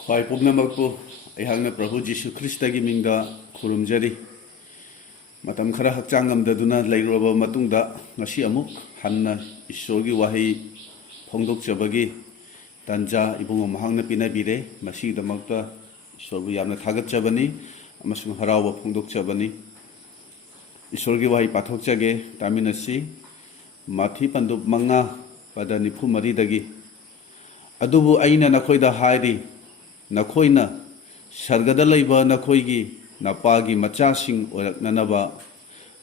ख्वाई पुनमकपु अयहांना प्रभु जीशु ख्रिस्टगी मिंगदा खुरुमजरी मतम खरा हक्चांग नमददुना लैरोबा मतुंगदा ngasi amuk hanna ईश्वरगी वाही फोंदोकचबगी तंजा इबुंग महंगना पिनाबिरे मसीदमक्ता ईश्वरबु यामना थागतचबनी अमसुंग हरावबा फोंदोकचबनी ईश्वरगी वाही पाथोकचगे तामिनसी माथी पंदुप मंगा पदा निफु मरीदगी अदुबु अइना नखोइदा हाइरी नखोइना सर्गदा लैबा नखोइगी नपागी मचासिंग ओरकननबा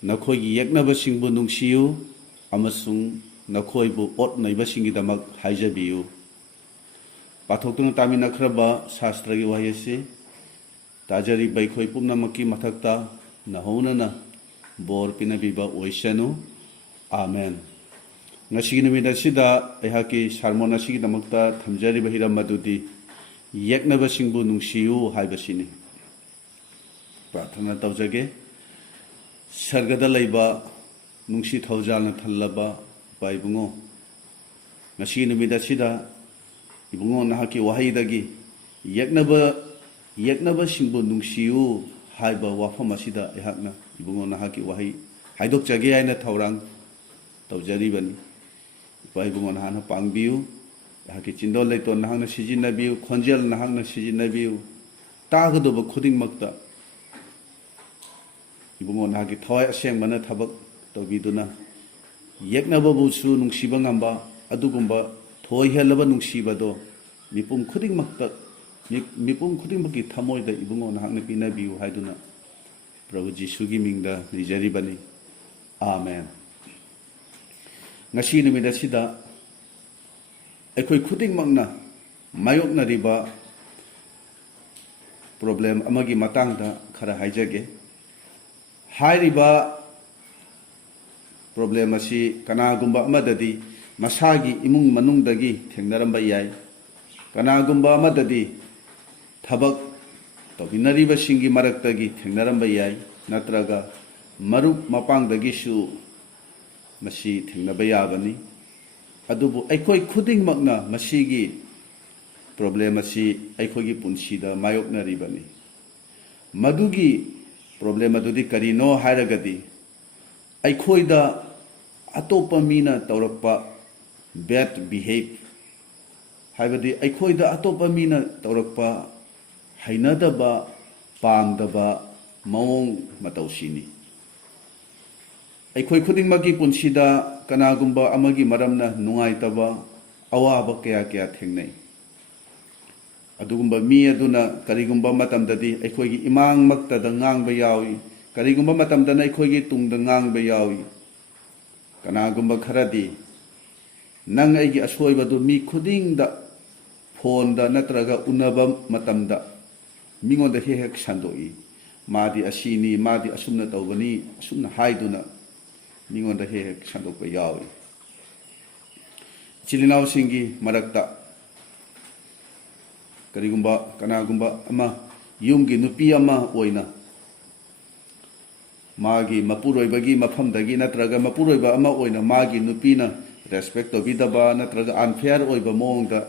नखोइगी येकनबासिंबु नुंगशियु अमसुंग नखोइबु ओटनैबसिंगीदमक हाइजबियु पाथोक्तुना तामिनख्रबा शास्त्रगी वाहियसि ताजरी बैखोइ पुनमकी मथक्ता नहौनना बोर पिनबिबा ओइसनु आमेन ngasi numit asida ayhaki sarmon asigi damakta thamjari bahiram madudi yeknabasingbu nungshiyu haibasini प्रार्थना तौजगे सर्गदा लैबा नुंगसी थौजालना थल्लबा बाइबुंगो ngasi numit asida ibungo nahaki wahidagi yeknabasingbu nungshiyu haiba wafam asida ayhakna ibungo nahaki wahi haidokjage aina thaurang तौजरी बनी पाइबुंगो नहाना पांगबियु यहाकी चिंदोल लेतो नहांगना सिजिनबियु खोंजेल नहांगना सिजिनबियु तागदोब खुदिंगमक्ता Ibungo नहाकी थवाय असेंगमना थबक तौबिदुना येकनबबुसु नुंगसिबा ngamba अदुगुंबा थोय हेलबा नुंगसिबादो मिपुम खुदिंबकी थमोयदा Ibungo नहांगना पिनाबियु हाइदुना प्रभु जीशुगी मिंगदा निजरी बनी आमेन ngasi numit asida akhoi khudingmakna mayoknariba problem amagi matangda khara haijage hairiba problem asi kanagumba amadadi masagi imung manungdagi thengnaramba yai kanagumba amadadi thabak tobinariba singi maraktagi thengnaramba yai natraga marup mapangdagi su मसी थेंगनबा याबनी अदुबु अखोई खुदिंगमक्ना मसीगी problem असी अखोगी पुंसीदा मायोकनरिबनी मदुगी problem अदुदी करिनो हायरगदी अखोइदा अतोपा मीना तौरक्पा बैड बिहेव हायबदी अखोइदा अतोपा मीना तौरक्पा हैनदबा पांगदबा मवोंग मतौसीनी अखोई खुदिंगमकी पुंसीदा कनागुंबा अमगी मरमना नुंगाइतबा अवाबा कया कया थेंगनै अदुगुंबा मी अदुना करिगुंबा मतमददी अखोइगी इमांग मक्तदा ngang यावी करिगुंबा मतमदना अखोइगी तुंगदा ngang यावी कनागुंबा खरदी नंग अइगी असोइबदु मी खुदिंगदा फोनदा नत्रगा उनबा मतमदा मिंगोंदा हेक संदोई मादी असीनी मादी असुमना तौबनी असुमना हाइदुना मिंगोंदा हेक संदोकपा यावी चिलिनाव सिंगी मरक्ता करिगुंबा कनागुंबा अमा युमगी नुपी अमा ओइना मागी मपुरोइबगी मफमदगी नत्रगा मपुरोइबा अमा ओइना मागी नुपीना रेस्पेक्ट तोबिदबा नत्रगा अनफेयर ओइबा मोंगदा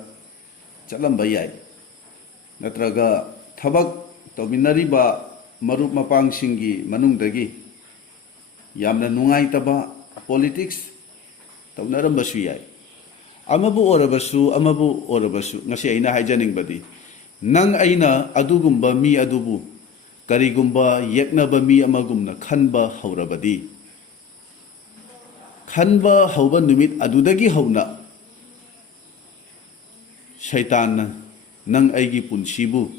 चलंबा याई नत्रगा थबक तोबिनरिबा मरुप मपांग सिंगी मनुंगदगी यामना नुंगाइतबा पॉलिटिक्स तौनरंबसु याई amabu orabasu ngasi aina haijaningbadi nang aina adugumba mi adubu karigumba yeknaba mi amagumna khanba haurabadi khanba houba numit adudagi hauna seitanna nang aigi punsibu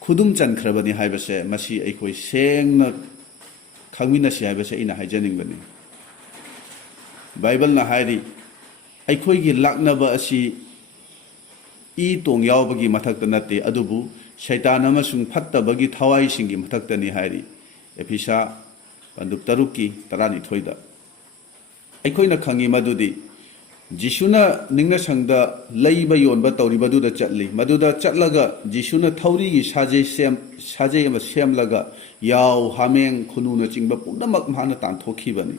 khudum chankhrabani haibase masi aikoi sengna khangminasi haibase ina haijaningbani bible na hairi अखोइगी लाक्नबा असी ई तोंग यावबगी मथक्ता नते अदुबु सैतान अमसुंग फत्तबगी थवाइसिंगी मथक्तनी हाइरी एफिसा पंदुप तरुकी तरानी थोइदा अखोइना खंगी मदुदी जिसुना निंगना संगदा लैबा योनबा तौरिबदुदा चटली मदुदा चटलगा जिसुना थौरीगी साजे अमा सेमलगा याव हामेंग खुनुना चिंगबा पुनमक माना तानथोखिबनी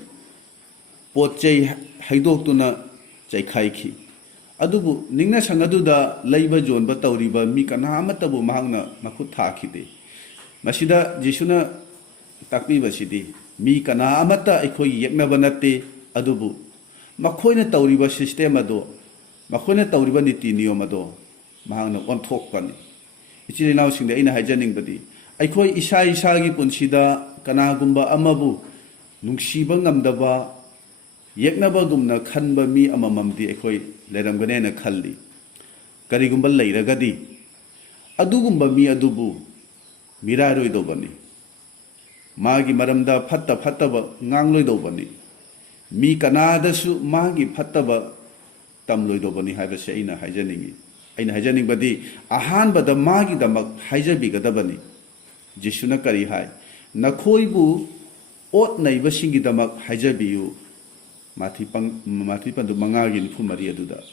पोचै हैदोक्तुना चैखाइखी adubu ningna sangaduda laiba jonba tawriba mi kana amatabu mahangna makhut thakide masida jisuna takpi basidi mi kana amata ekhoi yeknaba natte adubu makhoina tawriba system ado makhoina tawriba niti niyom ado mahangna onthokpani ichili naw singda ina haijaning badi ekhoi isa isa gi punsida kana gumba amabu nungsiba ngamdaba yeknaba gumna khanba mi amamamdi ekhoi leramgane na khalli karigumba leiragadi adugumba mi adubu miraroi dobani magi maramda phatta phattaba ngangloi dobani mi kanadasu magi phattaba tamloi dobani haibase aina haijaning badi ahan bada magi damak haijabi gadabani jisuna kari hai nakhoibu ot naiba singi damak haijabiyu mathi pandu mangagi nifu mari aduda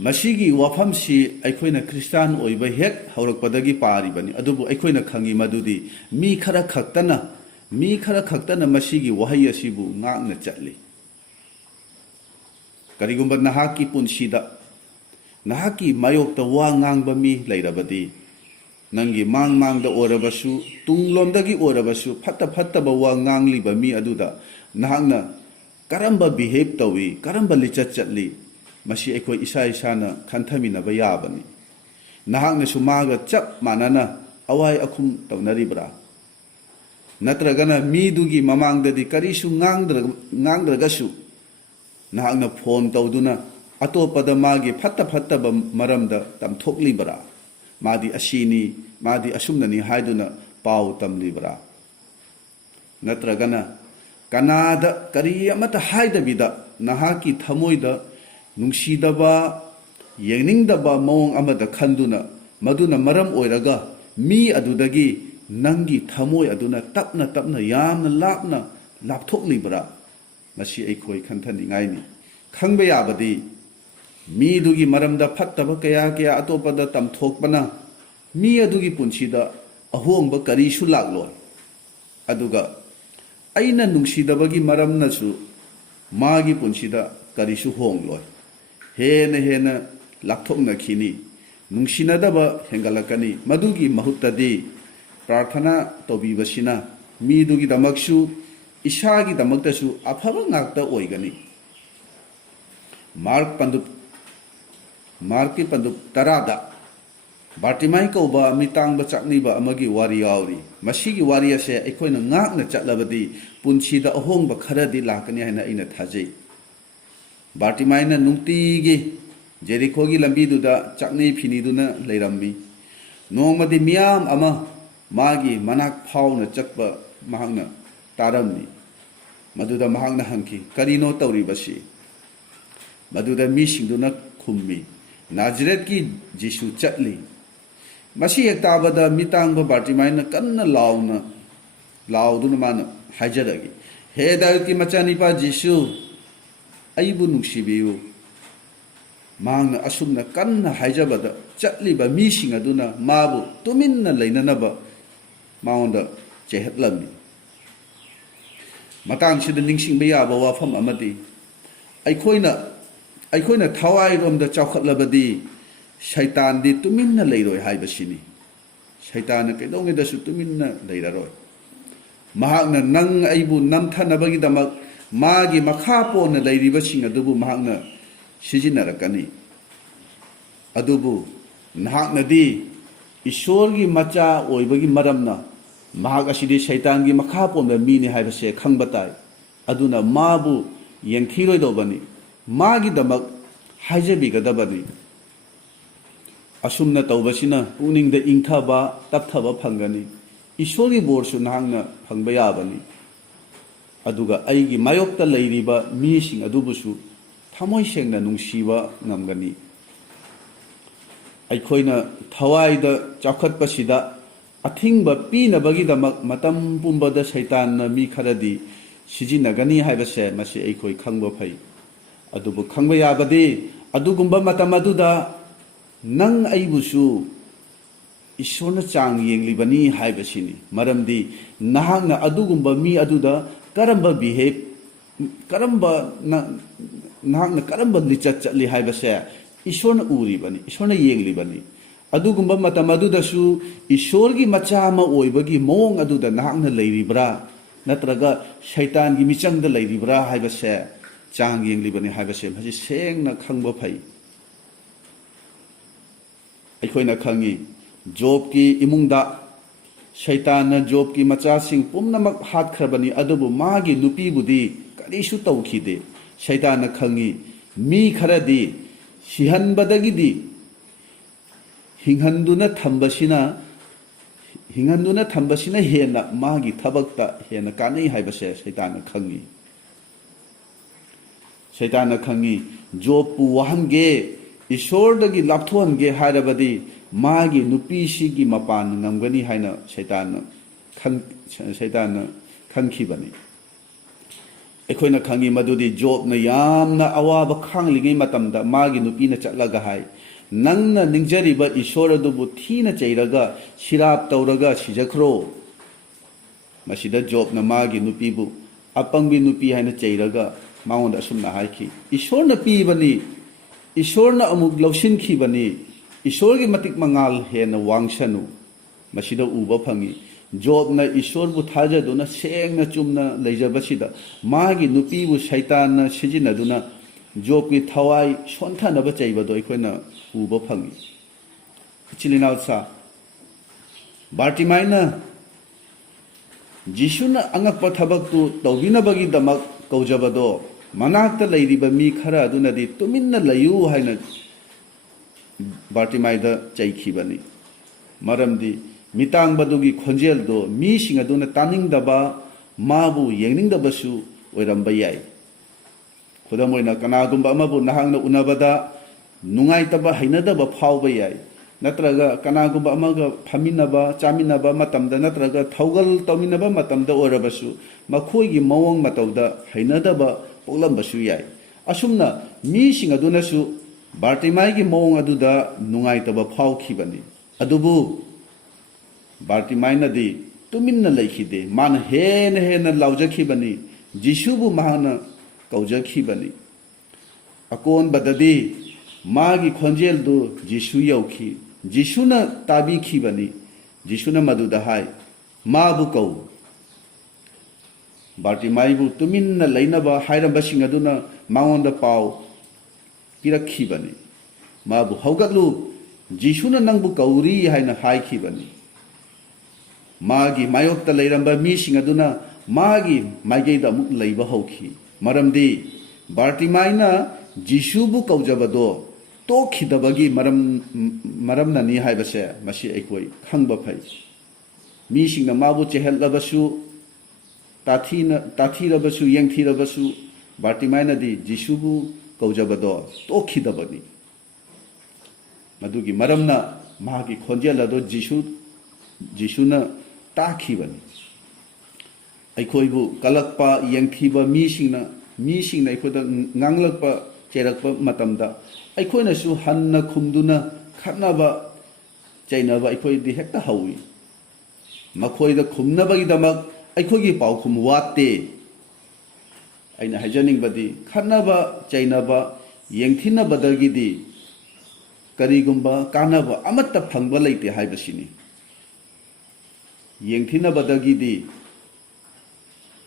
masigi wafamsi aikoina kristan oiba hek haurakpadagi paribani adubu aikoina khangi madudi mi khara khaktana masigi wahai asibu ngakna chatli karigumba nahaki punsida nahaki mayokta wa ngangba mi leirabadi nangi mangda orabasu tunglomdagi orabasu phatta ba wa ngangliba mi aduda nahakna karamba behave tawi karamba lichat chatli masi ekhoi isa isana khanthami na bayabani nahakna sumaga chap manana awai akhum tawnaribra natragana mi dugi mamangdadi karisu ngangdragasu nahakna phone tawduna atopada magi phatta ba maramda tamthoklibra madi ashini madi asumnani haiduna pau tamlibra natragana kanada kari amata haidabida nahaki thamoida nungsidaba yengningdaba mawong amada khanduna maduna maram oiraga mi adudagi nangi thamoi aduna tapna yamna lapthoklibra masi ekhoi khanthani ngaini khangba yabadi mi dugi maramda phattaba kaya atopada tamthokpana mi adugi punsida ahongba karisu lakloi aduga aina nungsidabagi maramnasu magi punsida karisu hongloi hena lakthokna khini nungsinadaba hengalakani madugi mahuttadi prarthana tobibasina mi dugi damaksu isagi damaktasu afaba ngakta oigani marki pandup tarada Bartimai kauba mitangba chakniba amagi wari yauri masigi wari ase aikoina ngakna chatlabadi punsida ahongba kharadi lakani haina ina thajai Bartimai na nungtigi Jerichogi lambiduda chakni phiniduna leirammi nongmadi miyam ama magi manak phawna chakpa mahangna taramni maduda mahangna hangki karino tawribasi maduda misingduna khummi Nazareth ki Jisu chatli masi ektabada mitangba Bartimaina kanna lauduna mana hajaragi he David ki machanipa Jisu aibu nungsibiyu mangna asumna kanna hajabada chatliba mising aduna mabu tuminna leinanaba maunda chehatlami matangsida ningsingba yaba wafam amadi aikoina thawai romda chawkhatlabadi shaitan di tuminna leiroi haibasini shaitan kaidongedasu tuminna leiraroi mahakna nang aibu namthanabagi damak magi makhapo na leiribasing adubu mahakna sijinarakani adubu nahakna di ishorgi macha oibagi maramna mahak asidi shaitan gi makhapo na mini haibase khangbatai aduna mabu yengthiroi dobani magi damak hajabigadabani asumna tawbasina puningda ingthaba tapthaba phangani ishori borsu nahangna phangba yabani aduga aigi mayokta leiriba mising adubusu thamoi sengna nungsiba ngamgani aikoina thawaida chakhatpasida athingba pinabagi damak matam pumbada shaitanna mi kharadi sijinagani haibase masi aikoi khangba phai adubu khangba yabadi adugumba matam aduda nang aibusu ishona chang yenglibani haibasini maramdi nahangna adugumba mi aduda karamba behave karamba nahakna karamba lichat chatli haibase ishorna uribani ishorna yenglibani adugumba matam adudasu ishorgi macha ama oibagi mawong aduda nahakna leiribra natraga shaitan gi michangda leiribra haibase chang yenglibani haibase masi sengna khangba phai ꯑꯩꯈꯣꯏꯅ ꯈꯪꯉꯤ ꯖꯣꯕꯀꯤ ꯏꯃꯨꯡꯗ ꯁꯩꯇꯥꯟꯅ ꯖꯣꯕꯀꯤ ꯃꯆꯥꯁꯤꯡ ꯄꯨꯝꯅꯃꯛ ꯍꯥꯠꯈ꯭ꯔꯕꯅꯤ ꯑꯗꯨꯕꯨ ꯃꯥꯒꯤ ꯅꯨꯄꯤꯕꯨꯗꯤ ꯀꯔꯤꯁꯨ ꯇꯧꯈꯤꯗꯦ ꯁꯩꯇꯥꯟꯅ ꯈꯪꯉꯤ ꯃꯤ ꯈꯔꯗꯤ ꯁꯤꯍꯟꯕꯗꯒꯤꯗꯤ ꯍꯤꯡꯍꯟꯗꯨꯅ ꯊꯝꯕꯁꯤꯅ ꯍꯦꯟꯅ ꯃꯥꯒꯤ ꯊꯕꯛꯇ ꯍꯦꯟꯅ ꯀꯥꯟꯅꯩ ꯍꯥꯏꯕꯁꯦ ꯁꯩꯇꯥꯟꯅ ꯈꯪꯉꯤ ꯁꯩꯇꯥꯟꯅ ꯈꯪꯉꯤ ꯖꯣꯕꯄꯨ ꯋꯥꯍꯟꯒꯦ ꯏꯁꯣꯔꯗꯒꯤ ꯂꯥꯞꯊꯣꯛꯍꯟꯒꯦ ꯍꯥꯏꯔꯕꯗꯤ ꯃꯥꯒꯤ ꯅꯨꯄꯤꯁꯤꯒꯤ ꯃꯄꯥꯟ ꯉꯝꯒꯅꯤ ꯍꯥꯏꯅ ꯁꯩꯇꯥꯟꯅ ꯈꯟꯈꯤꯕꯅꯤ ꯑꯩꯈꯣꯏꯅ ꯈꯪꯉꯤ ꯃꯗꯨꯗꯤ ꯖꯣꯕꯅ ꯌꯥꯝꯅ ꯑꯋꯥꯕ ꯈꯥꯡꯂꯤꯉꯩ ꯃꯇꯝꯗ ꯃꯥꯒꯤ ꯅꯨꯄꯤꯅ ꯆꯠꯂꯒ ꯍꯥꯏ ꯅꯪꯅ ꯅꯤꯡꯖꯔꯤꯕ ꯏꯁꯣꯔ ꯑꯗꯨꯕꯨ ꯊꯤꯅ ꯆꯩꯔꯒ ꯁꯤꯔꯥꯞ ꯇꯧꯔꯒ ꯁꯤꯖꯈ꯭ꯔꯣ ꯃꯁꯤꯗ ꯖꯣꯕꯅ ꯃꯥꯒꯤ ꯅꯨꯄꯤꯕꯨ ꯑꯄꯪꯕꯤ ꯅꯨꯄꯤ ꯍꯥꯏꯅ ꯆꯩꯔꯒ ꯃꯉꯣꯟꯗ ꯑꯁꯨꯝꯅ ꯍꯥꯏꯈꯤ ꯏꯁꯣꯔꯅ ꯄꯤꯕꯅꯤ ꯏꯁꯣꯔꯅ ꯑꯃꯨꯛ ꯂꯧꯁꯤꯟꯈꯤꯕꯅꯤ ꯏꯁꯣꯔꯒꯤ ꯃꯇꯤꯛ ꯃꯉꯥꯜ ꯍꯦꯟꯅ ꯋꯥꯡꯁꯅꯨ ꯃꯁꯤꯗ ꯎꯕ ꯐꯪꯉꯤ ꯖꯣꯕꯅ ꯏꯁꯣꯔꯕꯨ ꯊꯥꯖꯗꯨꯅ ꯁꯦꯡꯅ ꯆꯨꯝꯅ ꯂꯩꯖꯕꯁꯤꯗ ꯃꯥꯒꯤ ꯅꯨꯄꯤꯕꯨ ꯁꯩꯇꯥꯟꯅ ꯁꯤꯖꯤꯟꯅꯗꯨꯅ ꯖꯣꯕꯀꯤ ꯊꯋꯥꯏ ꯁꯣꯟꯊꯅꯕ ꯆꯩꯕꯗꯣ ꯑꯩꯈꯣꯏꯅ ꯎꯕ ꯐꯪꯉꯤ ꯏꯆꯤꯜ ꯏꯅꯥꯎꯁꯥ ꯕꯥꯔꯇꯤꯃꯥꯏꯅ ꯖꯤꯁꯨꯅ ꯑꯉꯛꯄ ꯊꯕꯛꯇꯨ ꯇꯧꯕꯤꯅꯕꯒꯤꯗꯃꯛ ꯀꯧꯖꯕꯗꯣ ꯃꯅꯥꯛꯇ ꯂꯩꯔꯤꯕ ꯃꯤ ꯈꯔ ꯑꯗꯨꯅꯗꯤ ꯇꯨꯃꯤꯟꯅ ꯂꯩꯌꯨ ꯍꯥꯏꯅ ꯕꯥꯔꯇꯤꯃꯥꯏꯗ ꯆꯩꯈꯤꯕꯅꯤ ꯃꯔꯝꯗꯤ ꯃꯤꯇꯥꯡꯕꯗꯨꯒꯤ ꯈꯣꯟꯖꯦꯜꯗꯣ ꯃꯤꯁꯤꯡ ꯑꯗꯨꯅ ꯇꯥꯅꯤꯡꯗꯕ ꯃꯥꯕꯨ ꯌꯦꯡꯅꯤꯡꯗꯕꯁꯨ ꯑꯣꯏꯔꯝꯕ ꯌꯥꯏ ꯈꯨꯗꯝ ꯑꯣꯏꯅ ꯀꯅꯥꯒꯨꯝꯕ ꯑꯃꯕꯨ ꯅꯍꯥꯛꯅ ꯎꯅꯕꯗ ꯅꯨꯡꯉꯥꯏꯇꯕ ꯍꯩꯅꯗꯕ ꯐꯥꯎꯕ ꯌꯥꯏ ꯅꯠꯇ꯭ꯔꯒ ꯀꯅꯥꯒꯨꯝꯕ ꯑꯃꯒ ꯐꯝꯃꯤꯟꯅꯕ ꯆꯥꯃꯤꯟꯅꯕ ꯃꯇꯝꯗ ꯅꯠꯇ꯭ꯔꯒ ꯊꯧꯒꯜ ꯇꯧꯃꯤꯟꯅꯕ ꯃꯇꯝꯗ ꯑꯣꯏꯔꯕꯁꯨ ꯃꯈꯣꯏꯒꯤ ꯃꯑꯣꯡ ꯃꯇꯧꯗ ꯍꯩꯅꯗꯕ ꯄꯣꯛꯂꯝꯕꯁꯨ ꯌꯥꯏ ꯑꯁꯨꯝꯅ ꯃꯤꯁꯤꯡ ꯑꯗꯨꯅꯁꯨ ꯕꯥꯔꯇꯤꯃꯥꯏꯒꯤ ꯃꯑꯣꯡ ꯑꯗꯨꯗ ꯅꯨꯡꯉꯥꯏꯇꯕ ꯐꯥꯎꯈꯤꯕꯅꯤ ꯑꯗꯨꯕꯨ ꯕꯥꯔꯇꯤꯃꯥꯏꯅꯗꯤ ꯇꯨꯃꯤꯟꯅ ꯂꯩꯈꯤꯗꯦ ꯃꯥꯅ ꯍꯦꯟꯅ ꯂꯥꯎꯖꯈꯤꯕꯅꯤ ꯖꯤꯁꯨꯕꯨ ꯃꯍꯥꯛꯅ ꯀꯧꯖꯈꯤꯕꯅꯤ ꯑꯀꯣꯟꯕꯗꯗꯤ ꯃꯥꯒꯤ ꯈꯣꯟꯖꯦꯜꯗꯨ ꯖꯤꯁꯨ ꯌꯧꯈꯤ ꯖꯤꯁꯨꯅ ꯇꯥꯕꯤꯈꯤꯕꯅꯤ ꯖꯤꯁꯨꯅ ꯃꯗꯨꯗ ꯍꯥꯏ ꯃꯥꯕꯨ ꯀꯧ ꯕꯥꯔꯇꯤꯃꯥꯏꯕꯨ ꯇꯨꯃꯤꯟꯅ ꯂꯩꯅꯕ ꯍꯥꯏꯔꯝꯕꯁꯤꯡ ꯑꯗꯨꯅ ꯃꯉꯣꯟꯗ ꯄꯥꯎ ꯄꯤꯔꯛꯈꯤꯕꯅꯤ ꯃꯥꯕꯨ ꯍꯧꯒꯠꯂꯨ ꯖꯤꯁꯨꯅ ꯅꯪꯕꯨ ꯀꯧꯔꯤ ꯍꯥꯏꯅ ꯍꯥꯏꯈꯤꯕꯅꯤ ꯃꯥꯒꯤ ꯃꯥꯌꯣꯛꯇ ꯂꯩꯔꯝꯕ ꯃꯤꯁꯤꯡ ꯑꯗꯨꯅ ꯃꯥꯒꯤ ꯃꯥꯏꯀꯩꯗ ꯑꯃꯨꯛ ꯂꯩꯕ ꯍꯧꯈꯤ ꯃꯔꯝꯗꯤ ꯕꯥꯔꯇꯤꯃꯥꯏꯅ ꯖꯤꯁꯨꯕꯨ ꯀꯧꯖꯕꯗꯣ ꯇꯣꯛꯈꯤꯗꯕꯒꯤ ꯃꯔꯝꯅꯅꯤ ꯍꯥꯏꯕꯁꯦ ꯃꯁꯤ ꯑꯩꯈꯣꯏ ꯈꯪꯕ ꯐꯩ ꯃꯤꯁꯤꯡꯅ ꯃꯥꯕꯨ ꯆꯩꯍꯠꯂꯕꯁꯨ ꯇꯥꯊꯤꯔꯕꯁꯨ ꯌꯦꯡꯊꯤꯔꯕꯁꯨ ꯕꯥꯔꯇꯤꯃꯥꯏꯅꯗꯤ ꯖꯤꯁꯨꯕꯨ ꯀꯧꯖꯕꯗꯣ ꯇꯣꯛꯈꯤꯗꯕꯅꯤ ꯃꯗꯨꯒꯤ ꯃꯔꯝꯅ ꯃꯍꯥꯛꯀꯤ ꯈꯣꯟꯖꯦꯜ ꯑꯗꯨ ꯖꯤꯁꯨꯅ ꯇꯥꯈꯤꯕꯅꯤ ꯑꯩꯈꯣꯏꯕꯨ ꯀꯂꯛꯄ ꯌꯦꯡꯊꯤꯕ ꯃꯤꯁꯤꯡꯅ ꯑꯩꯈꯣꯏꯗ ꯉꯥꯡꯂꯛꯄ ꯆꯩꯔꯛꯄ ꯃꯇꯝꯗ ꯑꯩꯈꯣꯏꯅꯁꯨ ꯍꯟꯅ ꯈꯨꯝꯗꯨꯅ ꯈꯠꯅꯕ ꯆꯩꯅꯕ ꯑꯩꯈꯣꯏꯗꯤ ꯍꯦꯛꯇ ꯍꯧꯏ ꯃꯈꯣꯏꯗ ꯈꯨꯝꯅꯕꯒꯤꯗꯃꯛ ꯑꯩꯈꯣꯏꯒꯤ ꯄꯥꯎꯈꯨꯝ ꯋꯥꯠꯇꯦ ꯑꯩꯅ ꯍꯥꯏꯖꯅꯤꯡꯕꯗꯤ ꯈꯠꯅꯕ ꯆꯩꯅꯕ ꯌꯦꯡꯊꯤꯅꯕꯗꯒꯤꯗꯤ ꯀꯔꯤꯒꯨꯝꯕ ꯀꯥꯟꯅꯕ ꯑꯃꯠꯇ ꯐꯪꯕ ꯂꯩꯇꯦ ꯍꯥꯏꯕꯁꯤꯅꯤ ꯌꯦꯡꯊꯤꯅꯕꯗꯒꯤꯗꯤ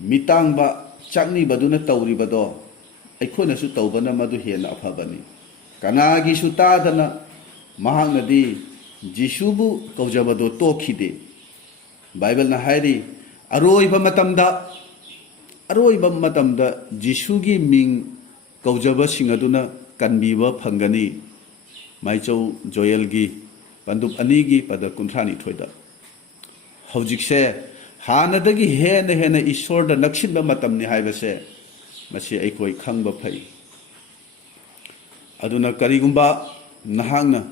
ꯃꯤꯇꯥꯡꯕ ꯆꯥꯛꯅꯤꯕꯗꯨꯅ ꯇꯧꯔꯤꯕꯗꯣ ꯑꯩꯈꯣꯏꯅꯁꯨ ꯇꯧꯕꯅ ꯃꯗꯨ ꯍꯦꯟꯅ ꯑꯐꯕꯅꯤ ꯀꯅꯥꯒꯤꯁꯨ ꯇꯥꯗꯅ ꯃꯍꯥꯛꯅꯗꯤ ꯖꯤꯁꯨꯕꯨ ꯀꯧꯖꯕꯗꯣ ꯇꯣꯛꯈꯤꯗꯦ ꯕꯥꯏꯕꯜꯅ ꯍꯥꯏꯔꯤ ꯑꯔꯣꯏꯕ ꯃꯇꯝꯗ ꯖꯤꯁꯨꯒꯤ ꯃꯤꯡ ꯀꯧꯖꯕꯁꯤꯡ ꯑꯗꯨꯅ ꯀꯟꯕꯤꯕ ꯐꯪꯒꯅꯤ ꯃꯥꯏꯆꯧ ꯖꯣꯌꯦꯜꯒꯤ ꯄꯟꯗꯨꯞ 2ꯒꯤ ꯄꯗ 32ꯗ ꯍꯧꯖꯤꯛꯁꯦ ꯍꯥꯟꯅꯗꯒꯤ ꯍꯦꯟꯅ ꯏꯁꯣꯔꯗ ꯅꯛꯁꯤꯟꯕ ꯃꯇꯝꯅꯤ ꯍꯥꯏꯕꯁꯦ ꯃꯁꯤ ꯑꯩꯈꯣꯏ ꯈꯪꯕ ꯐꯩ ꯑꯗꯨꯅ ꯀꯔꯤꯒꯨꯝꯕ ꯅꯍꯥꯛꯅ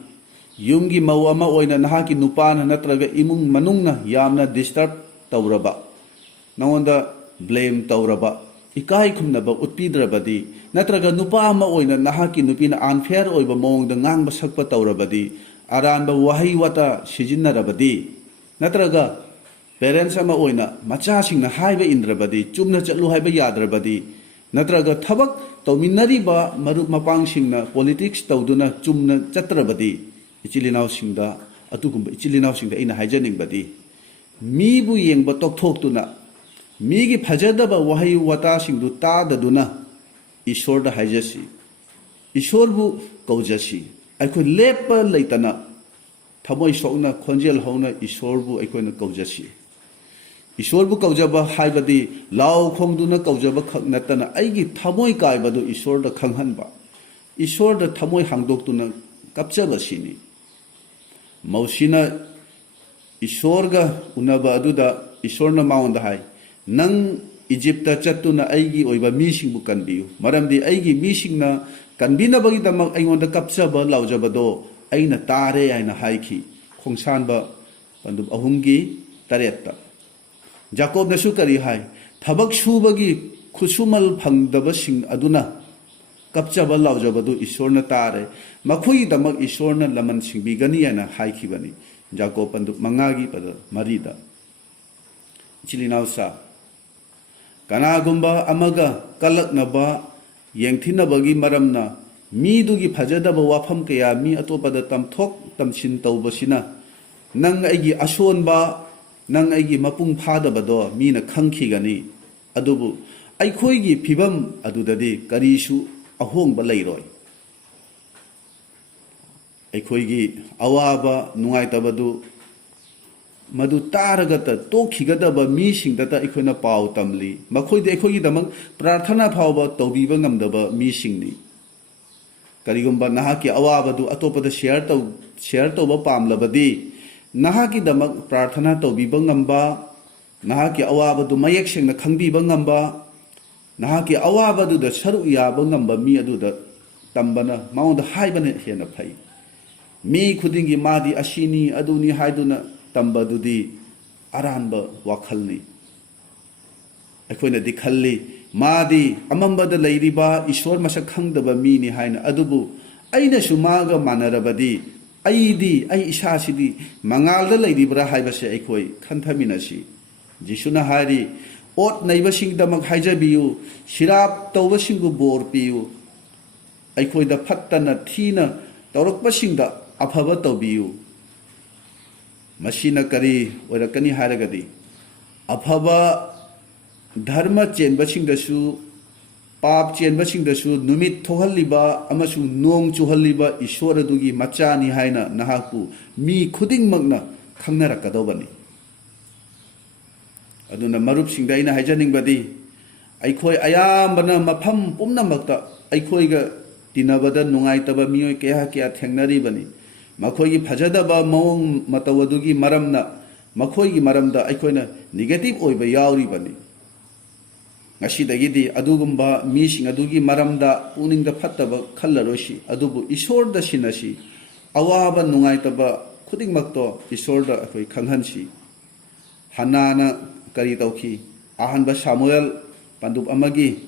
ꯌꯨꯝꯒꯤ ꯃꯧ ꯑꯃ ꯑꯣꯏꯅ ꯅꯍꯥꯛꯀꯤ ꯅꯨꯄꯥꯅ ꯅꯠꯇ꯭ꯔꯒ ꯏꯃꯨꯡ ꯃꯅꯨꯡꯅ ꯌꯥꯝꯅ ꯗꯤꯁꯇꯔꯕ ꯇꯧꯔꯕ ꯅꯉꯣꯟꯗ ꯕ꯭ꯂꯦꯝ ꯇꯧꯔꯕ ꯏꯀꯥꯏ ꯈꯨꯝꯅꯕ ꯎꯠꯄꯤꯗ꯭ꯔꯕꯗꯤ ꯅꯠꯇ꯭ꯔꯒ ꯅꯨꯄꯥ ꯑꯃ ꯑꯣꯏꯅ ꯅꯍꯥꯛꯀꯤ ꯅꯨꯄꯤꯅ ꯑꯟꯐꯦꯌꯔ ꯑꯣꯏꯕ ꯃꯑꯣꯡꯗ ꯉꯥꯡꯕ ꯁꯛꯄ ꯇꯧꯔꯕꯗꯤ ꯑꯔꯥꯟꯕ ꯋꯥꯍꯩ ꯋꯥꯇꯥ ꯁꯤꯖꯤꯟꯅꯔꯕꯗꯤ ꯅꯠꯇ꯭ꯔꯒ ꯄꯦꯔꯦꯟꯁ ꯑꯃ ꯑꯣꯏꯅ ꯃꯆꯥꯁꯤꯡꯅ ꯍꯥꯏꯕ ꯏꯟꯗ꯭ꯔꯕꯗꯤ ꯆꯨꯝꯅ ꯆꯠꯂꯨ ꯍꯥꯏꯕ ꯌꯥꯗ꯭ꯔꯕꯗꯤ ꯅꯠꯇ꯭ꯔꯒ ꯊꯕꯛ tauminariba marup mapangsingna politics tawduna chumna chatrabadi ichilinau singda atugumba ichilinau singda ina haijaningbadi mibu yengba tokthokduna migi phajadaba wahayu wata singdu tadaduna ishorda haijasi ishorbu kaujasi aiko lepa leitana thamoi sokna khonjel hona ishorbu aikoina kaujasi ishorbu kaujaba haibadi lao khongduna kaujaba khaknatana aigi thamoi kaibadu ishorda khanghanba ishorda thamoi hangdoktuna kapchaba sini mausina ishorga unaba aduda ishorna maunda hai nang Egypta chatuna aigi oiba misingbu kanbiu maramdi aigi misingna kanbinabagi damak aingonda kapchaba laujabado aina tare aina haiki khongsanba pandub ahumgi taretta Jacob na sukari hai thabak subagi khusumal phangdaba sing aduna kapchaba laujabadu ishorna tare makhoi damak ishorna laman singbigani ana haikibani Jacob pandub mangagi pada marida chilinausa kanagumba amaga kalaknaba yengthinabagi maramna midugi phajadaba wafam kaya mi atopada tamthok tamsin tawbasina nang aigi asonba nang aigi mapung phadabado mina khangkhigani adubu aikhoigi phibam adudadi karisu ahongba leiroi aikhoigi awaba nungaitabadu madu taragata tokhigadaba mi singdata aikhoina pau tamli makhoide aikhoigi damak prarthana phawba tawbiba ngamdaba mi singni karigumba nahaki awabadu atopada share tawba pamlabadi nahaki damak prarthana tawbiba ngamba nahaki awabadu mayek sengna khangbiba ngamba nahaki awabadu da saru yaba ngamba mi aduda tambana maunda haibana hena phai mi khudingi madi ashini aduni haiduna tambadudi aranba wakhalni aikhoina di khalli madi amambada leiriba ishwar masak khangdaba mi ni haina adubu aina sumaga manarabadi aidi ai isasidi mangalda leiribra haibase aikoi khanthaminasi jisuna hari ot naibasing damak haijabiu sirap tawbasingbu bor piu aikhoida phattana thina tawrakpasingda afaba tawbiu masina kari oirakani haragadi afaba dharma chenbasingdasu pap chenbasingdasu numit thohalliba amasu nong chuhalliba ishwar adugi machani haina nahaku mi khudingmakna khangnarakadobani aduna marup singda ina haijaningbadi aikhoi ayambana mafam pumnamakta aikhoiga tinabada nungaitaba mioi kya kya thengnaribani makhoigi phajadaba mawong matawadugi maramna makhoigi maramda aikhoina negative oiba yauribani ngasidagidi adugumba mising adugi maramda uningda phattaba khallaroshi adubu ishorda sinasi awaba nungaitaba khudingmakto ishorda akhoi khanghansi hanana kari tauki ahanba samuel pandub amagi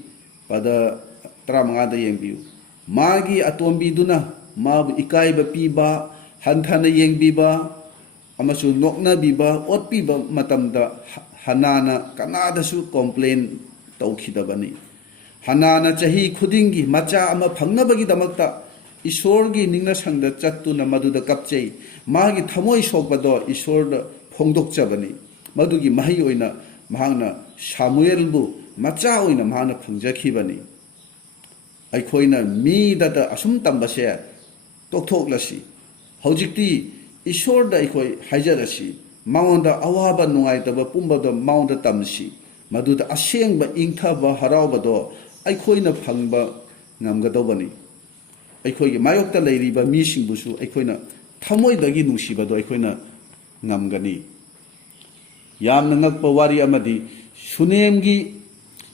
pada 35 da yengbiu magi atombi duna mabu ikaiba piba hanthana yengbiba amasu nokna biba otpiba matamda hanana kanadasu complain taukhidabani hanana chahi khudingi macha ama phangnabagi damakta ishorgi ningna sangda chattuna maduda kapchei magi thamoi sokbado ishorda phongdokchabani madugi mahi oina mahangna samuelbu macha oina mahana phungjakhibani aikhoina mi data asum tambase tokthoklassi hojikti ishorda aikoi haijarasi maonda awaba nungaitaba pumbada maonda tamsi maduda asengba ingthaba haraubado aikhoina phangba ngamgadobani aikhoigi mayokta leiriba misingbusu aikhoina thamoidagi nungsibado aikhoina ngamgani yamna ngakpa wari amadi sunemgi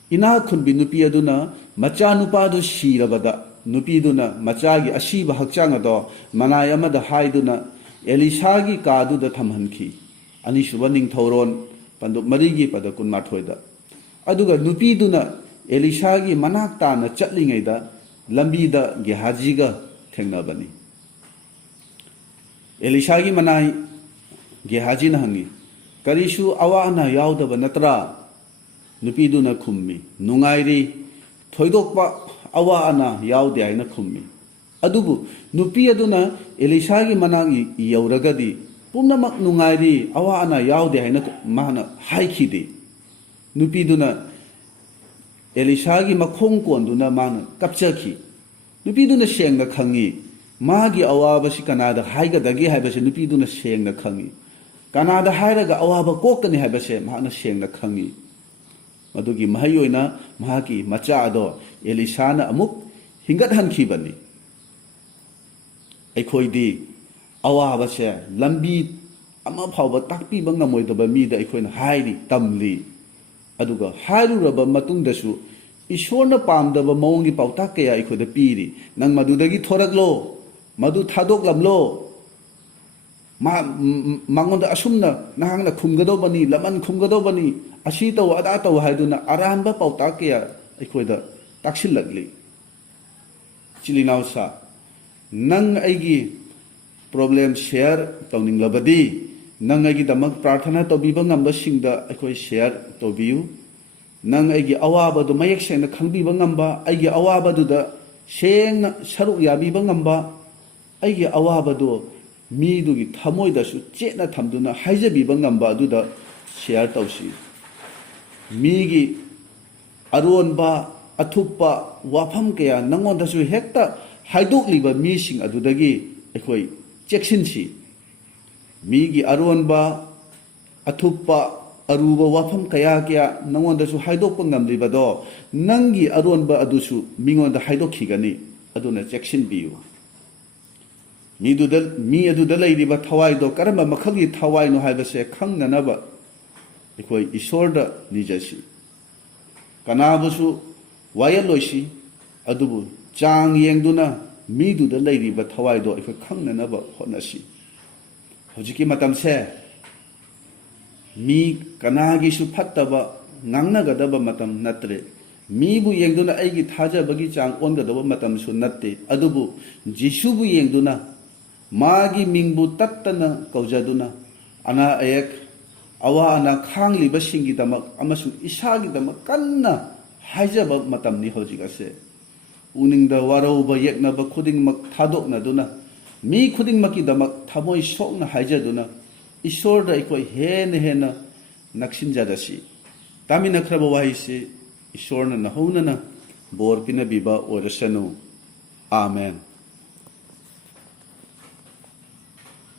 ina khunbi nupi aduna macha nupadu sirabada nupi duna machagi asiba hakchang ado manai amada haiduna elisagi kaduda thamhanki anisuba ningthauron pandu marigi pada kunmathoida aduga nupi duna elisagi manak tana chatlingaida lambida gehajiga thengnabani elisagi manai gehaji na hangi karisu awana yaudaba natra nupi duna khummi nungairi thoidokpa awa ana yaude haina khummi adubu nupi aduna Elisha gi manang yauragadi pumnamak nungairi awa ana yaude haina mahana haikhide nupi duna Elisha gi makhong konduna mana kapchaki nupi duna sengna khangi magi awaba si kanada haigadagi haibase nupi duna sengna khangi kanada hairaga awaba kokani haibase mahana sengna khangi madugi mahayoina mahaki macha ado Elisha na amuk hingat hankhibani ꯑꯩꯈꯣꯏꯗꯤ ꯑꯋꯥꯕꯁꯦ ꯂꯝꯕꯤ ꯑꯃ ꯐꯥꯎꯕ ꯇꯥꯛꯄꯤꯕ ꯉꯝꯃꯣꯏꯗꯕ ꯃꯤꯗ ꯑꯩꯈꯣꯏꯅ ꯍꯥꯏꯔꯤ ꯇꯝꯂꯤ ꯑꯗꯨꯒ ꯍꯥꯏꯔꯨꯔꯕ ꯃꯇꯨꯡꯗꯁꯨ ꯏꯁꯣꯔꯅ ꯄꯥꯝꯗꯕ ꯃꯑꯣꯡꯒꯤ ꯄꯥꯎꯇꯥꯛ ꯀꯌꯥ ꯑꯩꯈꯣꯏꯗ ꯄꯤꯔꯤ ꯅꯪ ꯃꯗꯨꯗꯒꯤ ꯊꯣꯔꯛꯂꯣ ꯃꯗꯨ ꯊꯥꯗꯣꯛꯂꯝꯂꯣ ꯃꯉꯣꯟꯗ ꯑꯁꯨꯝꯅ ꯅꯍꯥꯛꯅ ꯈꯨꯝꯒꯗꯧꯕꯅꯤ ꯂꯃꯟ ꯈꯨꯝꯒꯗꯧꯕꯅꯤ ꯑꯁꯤ ꯇꯧ ꯑꯗꯥ ꯇꯧ ꯍꯥꯏꯗꯨꯅ ꯑꯔꯥꯟꯕ ꯄꯥꯎꯇꯥꯛ ꯀꯌꯥ ꯑꯩꯈꯣꯏꯗ ꯇꯥꯛꯁꯤꯜꯂꯛꯂꯤ ꯏꯆꯤꯜ ꯏꯅꯥꯎꯁꯥ nang aigi problem share tawninglabadi nang aigi damak prarthana tawbiba ngamba singda aikoi share tawbiu nang aigi awaba du mayak sengna khangbiba ngamba aigi awaba du da sengna saruk yabiba ngamba aigi awaba du mi du gi thamoi da su chena thamduna haijabiba ngamba du da share tawsi mi gi aronba athupa wafam kaya nangon da su hekta haidokliba mising adudagi akhoi cheksinsi migi aronba athupa aruba wafam kaya kaya nangonda su haidokpa ngamliba do nangi aronba adusu mingonda haidokhigani aduna cheksinbiu mi aduda leiriba thawai do karamba makhagi thawai no haibase khangnanaba akhoi isorda nijasi kanabusu wayaloisi adubu chang yengduna miduda leiriba thawaido ikhoi khangnanaba hotnasi hojiki matamse mi kanagi su phattaba ngangnagadaba matam natre mibu yengduna aigi thajabagi chang ongadaba matam su natte adubu jisubu yengduna magi mingbu tattana kaujaduna ana ayek awa ana khangliba singidamak amasung isagidamak kanna haijaba matamni hojigase uningda warauba yeknaba khudingmak thadoknaduna mi khudingmakkidamak thamoi sokna haijaduna isorda ikoi hena naksinjadasi tamina khraba wahisi isorna nahonana bor pinabiba orasanu amen.